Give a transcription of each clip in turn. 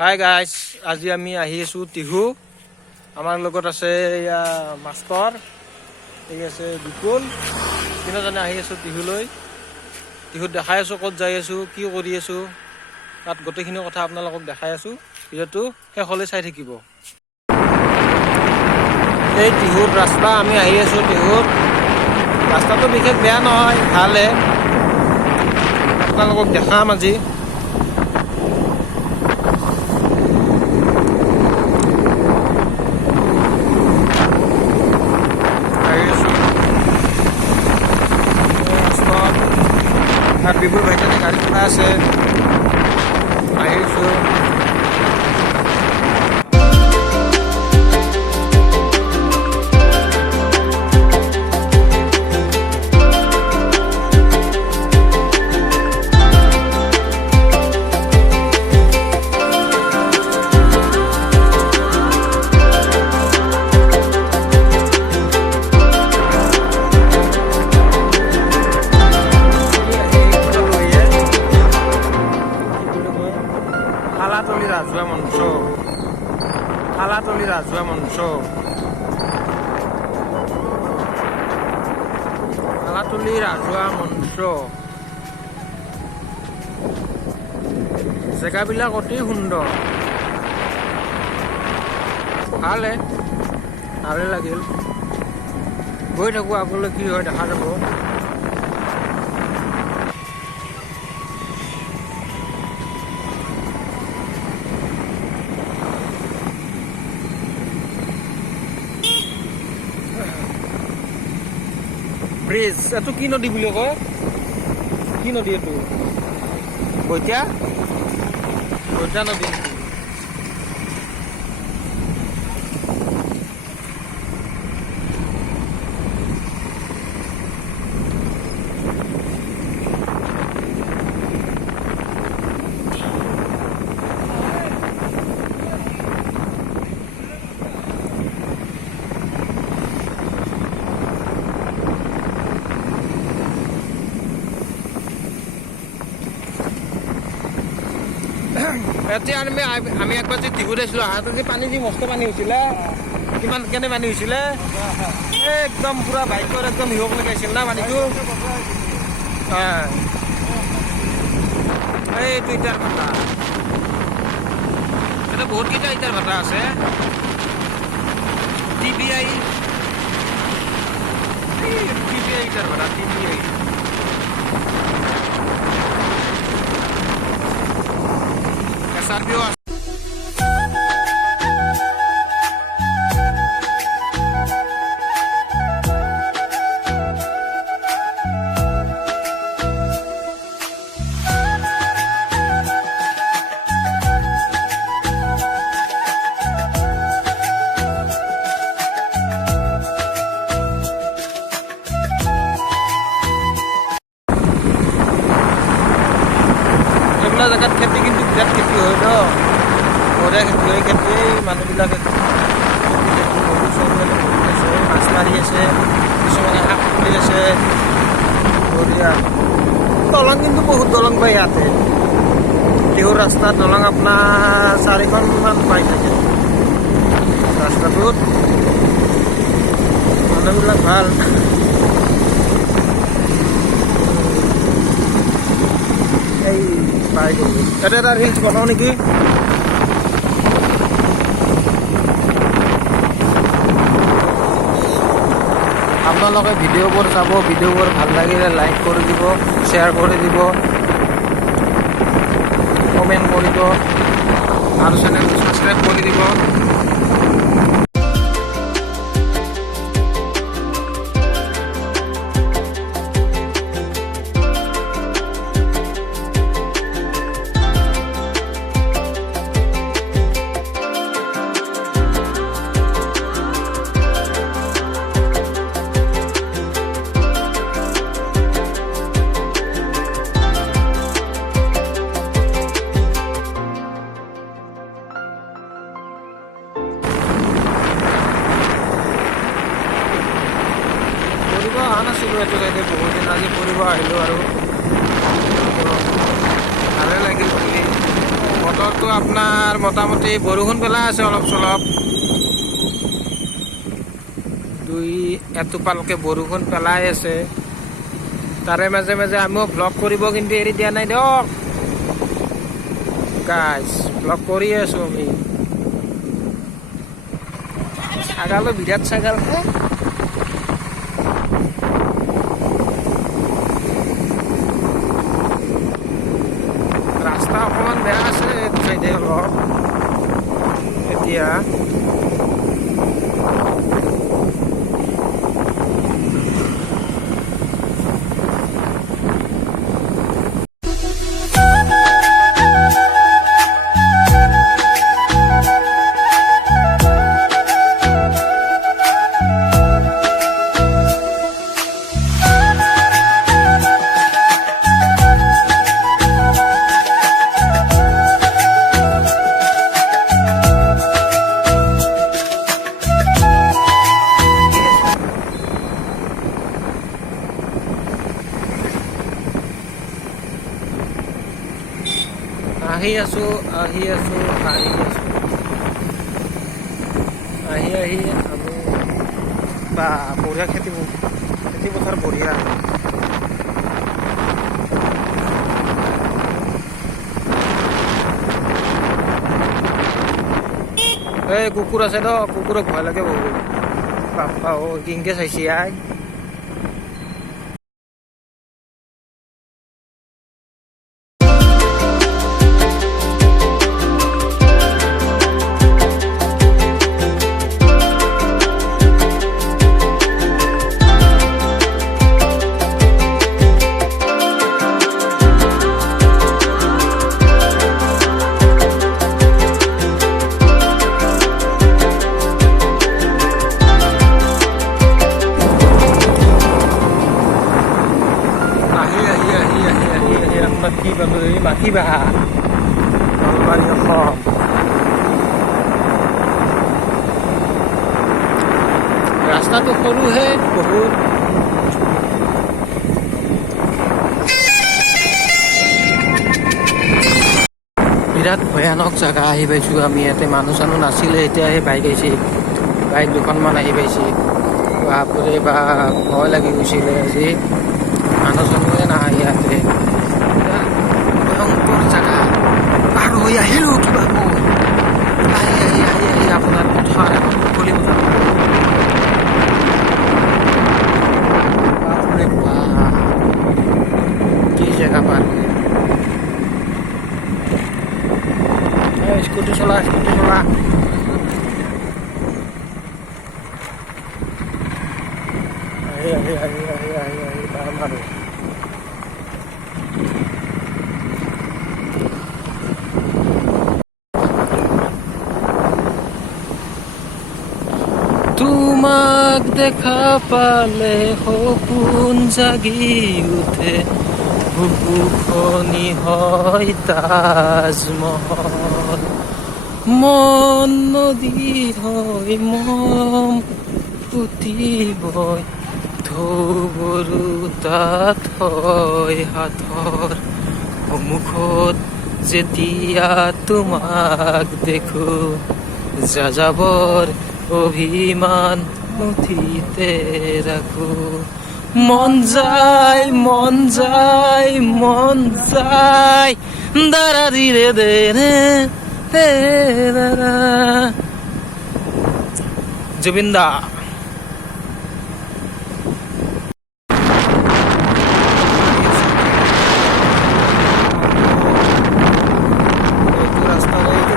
Hi guys, আজি আমি আহি আছোঁ টিহু। আমাৰ লগত আছে এয়া মাষ্টৰ, এই আছে বিপুল। তিনিজনে আহি আছোঁ টিহুলৈ। টিহুত দেখাই আছোঁ ক'ত যাই আছোঁ, কি কৰি আছোঁ, তাত গোটেইখিনি কথা আপোনালোকক দেখাই আছোঁ। ভিডিঅ'টো শেষলৈ চাই থাকিব। এই টিহুত ৰাস্তা, আমি আহি আছোঁ টিহুত। ৰাস্তাটো বিশেষ বেয়া নহয়, ভালহে। আপোনালোকক দেখাম আজি। বিপুল ভাইটানে গাড়ী চলাই আছে, আহিছোঁ। ফালাতলি ৰাজহুৱা মঞ্চ, ফালাতলি ৰাজহুৱা মঞ্চ, ফালাতলি ৰাজহুৱা মঞ্চ। জেগাবিলাক অতি সুন্দৰ, ভালে লাগিল। গৈ থাকোঁ, আগলৈ কি হয় দেখা যাব। ব্ৰিজ, এইটো কি নদী বুলি কয়? কি নদী এইটো? বৈতিয়া নদী নেকি? এতিয়া আমি একবাৰ যে টিহুত আছিলোঁ, আহাতে যে পানী যি মস্ত পানী হৈছিলে, কেনে পানী হৈছিলে, একদম পুৰা বাইকৰ একদম হিৰক লগাইছিল না পানীটো। এইটো ইটাৰ ভাটা, ইয়াতে বহুতকেইটা ইটাৰ ভাটা আছে। TBI ইটাৰ ভাটা, TBI। SRPO আছে। এইবিলাক জেগাত খেতি কিন্তু বিৰাট খেতি হয় ন, বঢ়িয়া খেতি হয়। খেতি মানুহবিলাকে মাছ মাৰি আছে, কিছুমানে শাক তুলি আছে, বঢ়িয়া। দলং কিন্তু বহুত দলং পায় ইয়াতে। টিহুৰ ৰাস্তাত দলং আপোনাৰ 4খনমান পাই থাকে ৰাস্তাটোত। মানুহবিলাক ভাল। এই পাই গ'লো, তাতে এটা ৰিলচ বনাওঁ নেকি? আপোনালোকে ভিডিঅ'বোৰ চাব, ভিডিঅ'বোৰ ভাল লাগিলে লাইক কৰি দিব, শ্বেয়াৰ কৰি দিব, কমেণ্ট কৰিব আৰু চেনেলটো ছাবস্ক্ৰাইব কৰি দিব। অহা নাছিলোঁ এইটো চাইডে বহুত দিন, আজি ফুৰিব আহিলোঁ আৰু ভালে লাগিল বুলি। বতৰটো আপোনাৰ মোটামুটি বৰষুণ পেলাই আছে অলপ চলপ, দুই এটোপালকে বৰষুণ পেলাই আছে। তাৰে মাজে মাজে আমিও ভ্লগ কৰিব কিন্তু এৰি দিয়া নাই দিয়ক গাইজ, ভ্লগ কৰি আছো আমি। ছাগালো বিৰাট ছাগাল হে, ৰাস্তা অকণমান বেয়া আছে এইটো চাইডে অলপ এতিয়া। আহি আছো আহি আমি বা বঢ়িয়া খেতি পথাৰ বঢ়িয়া। এই কুকুৰ আছে ন, কুকুৰক ভয় লাগে বহুত। বাপ্পা অ কিনকে চাইছি আই। মাটি পালো, এই মাটি বাহা নলবাৰী অসম। ৰাস্তাটো সৰুহে বহুত। বিৰাট ভয়ানক জেগা আহি পাইছোঁ আমি। ইয়াতে মানুহ চানুহ নাছিলে, এতিয়াহে বাইক আহিছে, বাইক দুখনমান আহি পাইছে। বাপৰে বা ভয় লাগি গৈছিলে আজি, মানুহ চানুহে নাহে ইয়াতে। ভয়ংকৰ জেগা পাৰ হৈ আহিলোঁ কিবা আহি আপোনাৰ পথাৰ মুকলি পথাৰ। বাপৰে বাপ কি জেগা পাৰ। স্কুটি চলা আহি পাম আৰু। তোমাক দেখা পালে সপোন জাগি উঠে, বুকুখনি হয় তাজমহল, মন নদী হয় মম পুতিবই, ঢৌবৰু তাত হয় সাঁথৰ, সন্মুখত যেতিয়া তোমাক দেখো, যাযাবৰ অভিমান নথিতে ৰাখো, মন যায় দাৰা দিৰে দেৰে জুবিন দা।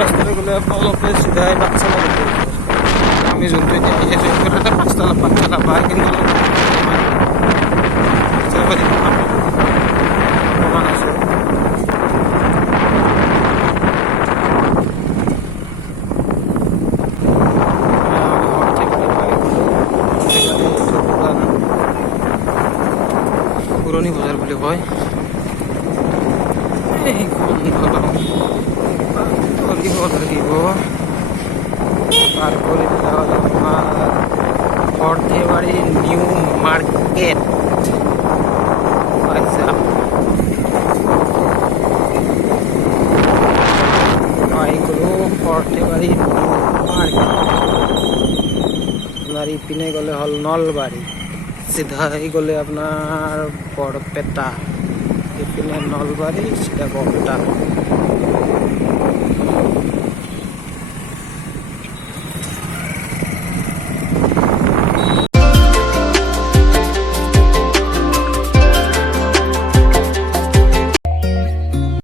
ৰাস্তাৰে গ'লে অলপ চিধাই পাঠশালা আমি যোনটো এতিয়া আহি আছোঁ এটা পাঠশালা পায়, কিন্তু পুৰণি বজাৰ বুলি কয়। লাগিব পাৰ কৰি আমাৰ অৰ্থেবাৰী নিউ মাৰ্কেট পাইছা। সৰ্থেবাৰী আপোনাৰ ইপিনে গ'লে হ'ল নলবাৰী, চিধাই গ'লে আপোনাৰ বৰপেটা, ইপিনে নলবাৰী, চিধা বৰপেটা।